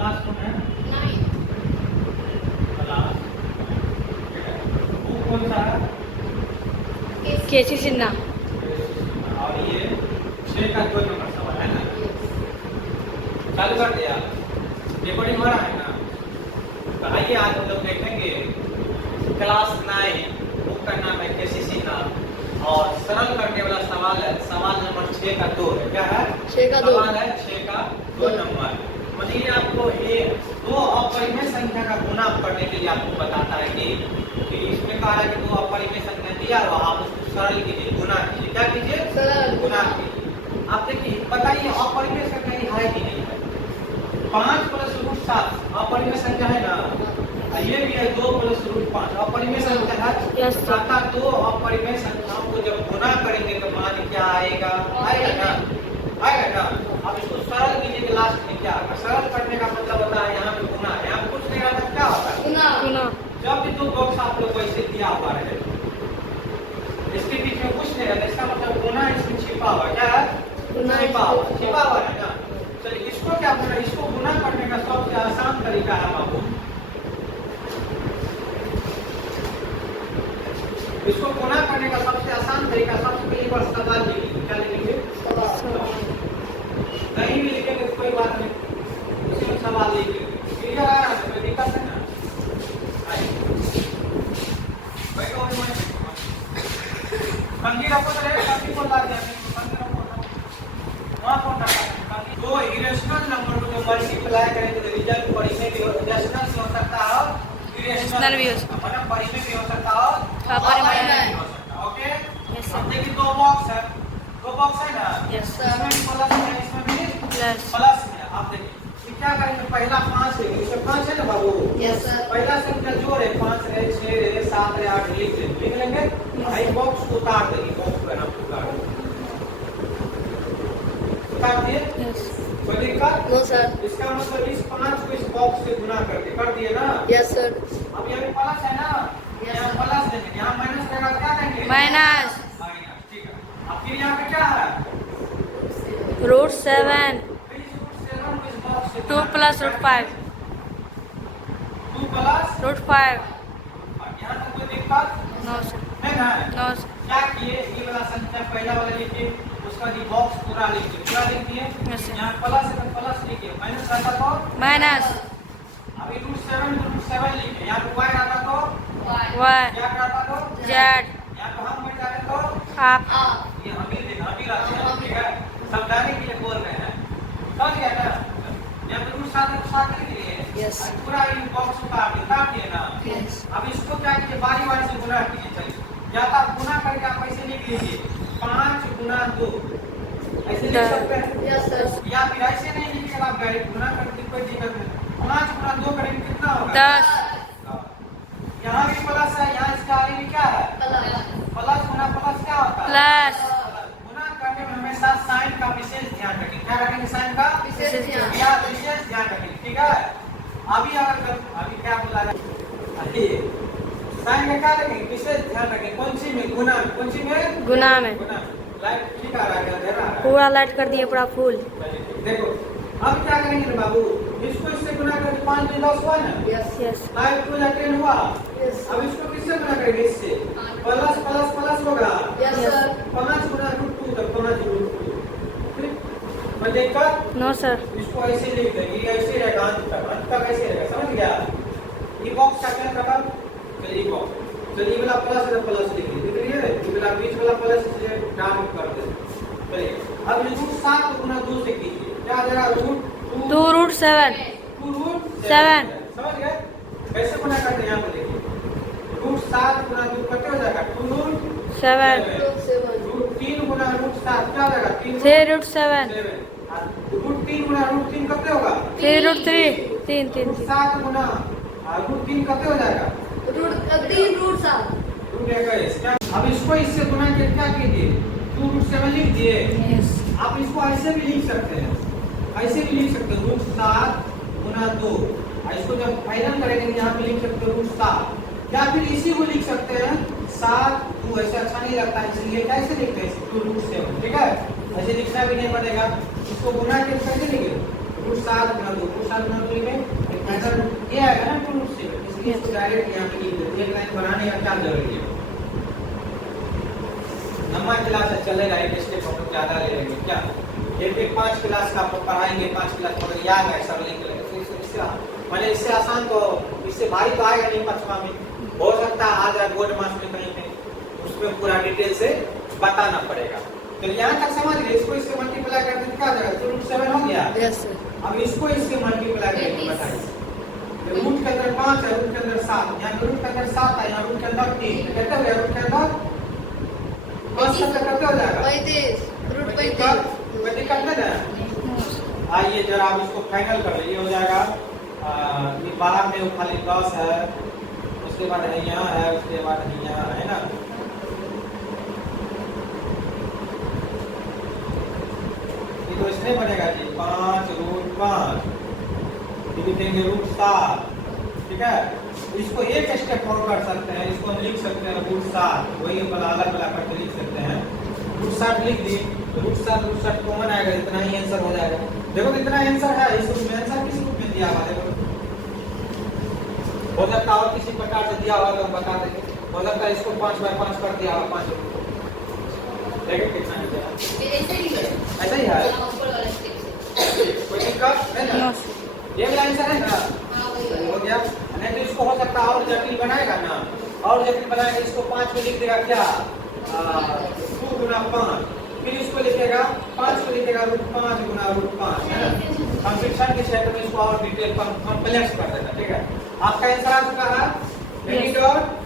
Class कौन है? Class वो कौन सा है? केसी सिन्हा। और ये 6 का 2 नंबर सवाल है ना? चालू कर दिया, रिकॉर्डिंग हो रहा है ना? तो आइए आज हम लोग देखेंगे क्लास 9 बुक का नाम है केसी सिन्हा और सरल करने वाला सवाल है, सवाल नंबर 6 का 2 है। क्या है? 6 का 2 सवाल है 6 का 2 नंबर। मतलब ये आपको ये दो अपरिमेय संख्या का गुणा करने के लिए आपको बताता है कि इसमें कहा है कि दो अपरिमेय संख्या दिया हुआ आप उसको सरल कीजिए, गुणा कीजिए। क्या कीजिए? सरल गुणा कीजिए। आप देखिए बताइए अपरिमेय संख्या है कि नहीं है? 5 + √7 अपरिमेय संख्या है ना? ये भी है 2 + √5 अपरिमेय संख्या है। Yes, sir. अतः दो अपरिमेय संख्याओं को जब गुणा करेंगे तो मान क्या आएगा? आएगा ना? आएगा ना? अब इसको सरल कीजिए कि लास्ट में क्या आएगा? सरल करने का मतलब होता है यहाँ पे गुणा है। यहाँ कुछ नहीं रहता क्या होता है? गुना। जब भी 2 बॉक्स आप लोग को ऐसे दिया हुआ है इसके बीच में कुछ नहीं रहता, इसका मतलब गुणा इसमें छिपा हुआ है। क्या है? छिपा हुआ है ना? चलिए इसको क्या बोला? इसको गुणा करने का सबसे आसान तरीका है बाबू, इसको गुणा करने का सबसे आसान तरीका, सबसे पहली बार सवाल लिखेंगे। क्या लिखेंगे? कहीं भी लिखेंगे तो कोई बात नहीं, उसी में सवाल लिखेंगे। क्लियर है? कोई दिक्कत है ना? कंगी रखो तो रहेगा, कंगी को ला दिया वहाँ कौन रखा? दो इरेशनल नंबर को जो मल्टीप्लाई करेंगे तो रिजल्ट परिमेय भी हो, इरेशनल भी हो सकता है और इरेशनल भी हो सकता है, मतलब परिमेय भी हो सकता है और अपरिमेय भी हो सकता है। ओके? अब देखिए दो बॉक्स है, दो बॉक्स है ना? इसमें भी प्लस है, इसमें भी प्लस है। आप देखिए क्या करेंगे? पहला 5 है, इसमें 5 है ना बाबू? Yes sir. पहला संख्या जोड़ है, 5 है, 6 है, 7 है, 8 लिख लेंगे। भाई बॉक्स को उतार देंगे, बॉक्स का नाम उतार दिए। कोई दिक्कत? No sir. इसका मतलब इस 5 को इस बॉक्स से गुणा करके कर दिए ना? Yes sir. अब यहाँ पे प्लस है ना? यहाँ प्लस देंगे, यहाँ माइनस रहेगा, क्या देंगे? माइनस। ठीक है। अब फिर यहाँ पे क्या है? √7 2 + √5 2 + √5 यहाँ तक कोई दिक्कत नो सर। है ना? No sir. क्या किए? ये वाला संख्या पहला वाला लिखिए, उसका भी बॉक्स पूरा लिखिए, पूरा लिखिए। यहाँ प्लस है तो प्लस लिखिए, माइनस आता तो माइनस। अभी √7 को √7 लिखिए, यहाँ पे y आता तो Y क्या आता तो Z यहाँ पे हम बैठ जाते तो हाफ। ये हम ही रहते हैं, ठीक है? समझाने के लिए बोल रहे हैं, समझ गया ना? यहाँ पे √7 लिख लिए, Yes. पूरा इन बॉक्स उतार दिए ना? अब इसको क्या कीजिए? बारी बारी से गुणा कीजिए। चलिए या तो आप गुणा करके आप ऐसे लिख लीजिए 5 × 2 ऐसे लिख सकते हैं। Yes sir. या फिर ऐसे नहीं लिखिएगा, आप डायरेक्ट गुणा करके कोई दिक्कत नहीं। 5 × 2 करेंगे कितना होगा? 10। यहाँ भी प्लस है, यहाँ इसके आगे भी क्या है? प्लस गुना प्लस क्या होता है? प्लस। गुणा करने में हमेशा साइन का विशेष ध्यान रखें। क्या रखेंगे? साइन का विशेष ध्यान। या विशेष ध्यान रखें, ठीक है? अभी क्या बोला है? साइन का क्या रखेंगे? विशेष ध्यान रखें। कौन सी में? गुणा में। कौन सी में? गुना में। लाइट ठीक आ रहा है, अंधेरा आ रहा है? पूरा लाइट कर दिए, पूरा फुल। देखो अब क्या करेंगे बाबू? इसको इससे गुणा करके 5 × 10 हुआ ना? यस। लाइट 2 × 10 हुआ। अब इसको किससे गुणा करेंगे? इससे प्लस प्लस प्लस होगा। Yes sir. 5 × √2 तक 5 √2 ठीक? मैं देखा नो सर। इसको ऐसे लिख देंगे, ये ऐसे रहेगा अंत तक ऐसे रहेगा, समझ गया? ये बॉक्स का क्या करता? चलिए बॉक्स, चलिए ये वाला प्लस है, प्लस लिख लीजिए, ये वाला बीच वाला प्लस से डाउन कर दे। चलिए अब ये √7 को गुणा 2 से कीजिए, क्या आ जाएगा? टू √7 7 समझ गए? कैसे गुणा करते हैं? यहाँ पे देखिए √7 × 2 कितने हो जाएगा? 7 3 × √7 क्या हो जाएगा? 3 √7 √3 × √3 कितने होगा? 3 √3 3 3 7 गुना √3 कितने हो जाएगा? 3 √7 क्या? अब इसको इससे गुना करके क्या कीजिए? 2√7 लिख दिए। यस। आप इसको ऐसे भी लिख सकते हैं, ऐसे भी लिख सकते हो √7 × 2। इसको जब फाइनल करेंगे यहाँ पे लिख सकते हो √7, या फिर इसी को लिख सकते हैं 7 2। ऐसे अच्छा नहीं लगता, इसलिए कैसे लिखते हैं? 2√7, ठीक है? ऐसे लिखना भी नहीं पड़ेगा, इसको गुना करके लिखेंगे √7 × 2 √7 × 2 लिखेंगे इसलिए इसको डायरेक्ट यहाँ पे लिख देते हैं। एक लाइन बनाने का क्या जरूरी है? नंबर क्लास है, चलेगा, एक स्टेप हम लोग ज्यादा ले लेंगे क्या? एक 5 क्लास का आप पढ़ाएंगे, 5 क्लास मगर याद है सब लिख लेंगे। तो इससे मैंने इससे आसान तो इससे भारी तो आएगा नहीं 5वां में, हो सकता है आ जाए बोर्ड मार्क्स में कहीं पे, उसमें पूरा डिटेल से बताना पड़ेगा। तो यहाँ तक समझ गए, इसको इससे मल्टीप्लाई कर दें क्या आ जाएगा? तो √7 हो गया। Yes sir. अब इसको इससे मल्टीप्लाई करके बताइए। रूट के अंदर 5 है, रूट के अंदर 7, यहाँ पे रूट के अंदर 7 है, यहाँ रूट के अंदर 3, तो कहते हो गया रूट के अंदर 5 7 करते हो जाएगा 35 कोई दिक्कत नहीं है। आइए जरा आप इसको फाइनल कर लीजिए, हो जाएगा ये बाहर में वो खाली 10 है, उसके बाद है यहाँ है, उसके बाद है यहाँ है ना। ये तो इसमें बनेगा जी 5 √5 लिखेंगे √7, ठीक है। इसको एक स्टेप और कर सकते हैं, इसको हम लिख सकते हैं √7, वही अलग अलग करके लिख सकते हैं। √7 लिख दिए तो √7 कॉमन आएगा, इतना ही आंसर हो जाएगा। देखो कितना आंसर है, इस रूप में आंसर किस रूप में दिया हुआ है, देखो हो सकता है और किसी प्रकार से दिया हुआ तो हम बता देंगे, हो सकता है इसको 5/5 कर दिया हुआ 5 देखिए कितना है, ऐसा ही है, कोई दिक्कत नहीं ना, ये वाला आंसर है ना, हो गया। नहीं तो इसको हो सकता है और जटिल बनाएगा ना, और जटिल बनाएगा, इसको 5 में लिख देगा क्या 2 गुना 5, फिर इसको लिखेगा 5 को लिखेगा √5 गुना √5 है ना। कंप्यूटेशन के क्षेत्र में इसको और डिटेल कॉम्प्लेक्स कर देगा, ठीक है। आपका आंसर आ चुका है?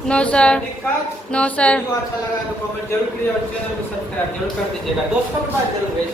नो सर, दिक्कत? No sir. वीडियो अच्छा लगा तो कमेंट जरूर कीजिए और चैनल को सब्सक्राइब जरूर कर दीजिएगा। दोस्तों के पास जरूर भेजिए।